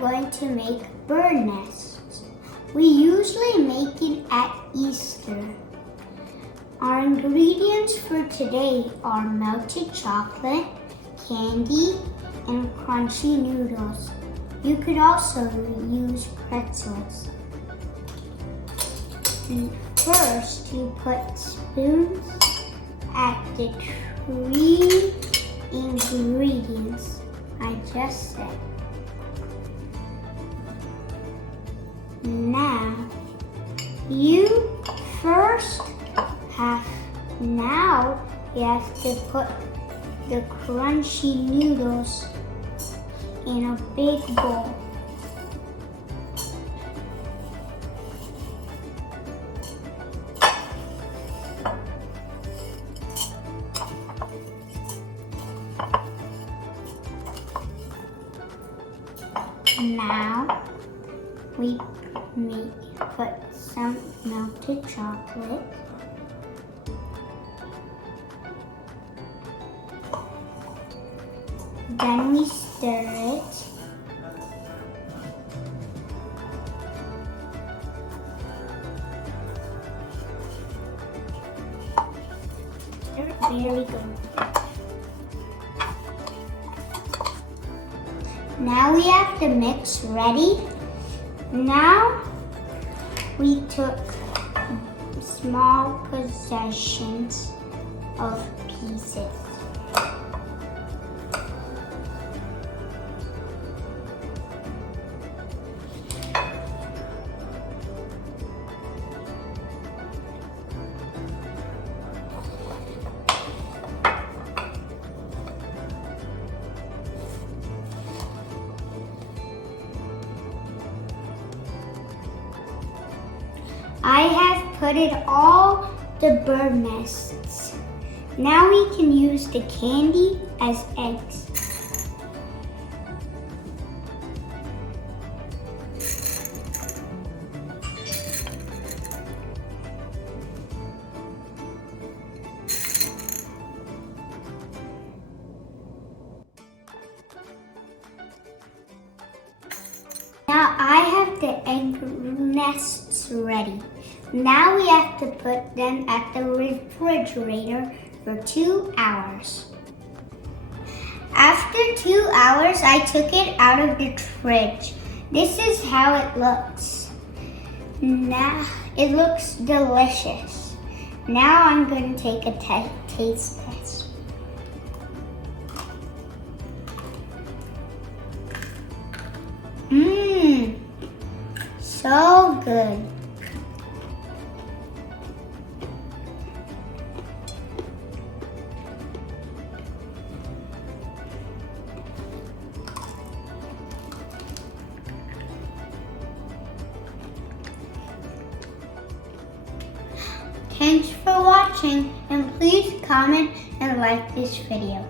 going to make bird nests. We usually make it at Easter. Our ingredients for today are melted chocolate, candy, and crunchy noodles. You could also use pretzels. First, you put spoons at the 3 ingredients I just said. Now, you have to put the crunchy noodles in a big bowl. Now we put some melted chocolate. Then we stir it. Very good. Now we have the mix ready. Now we took small possessions of pieces. I have put it all the bird nests. Now we can use the candy as eggs. Now I have the egg nests ready. Now we have to put them at the refrigerator for 2 hours. After 2 hours, I took it out of the fridge. This is how it looks. Now it looks delicious. Now I'm going to take a taste test. So good. Thanks for watching, and please comment and like this video.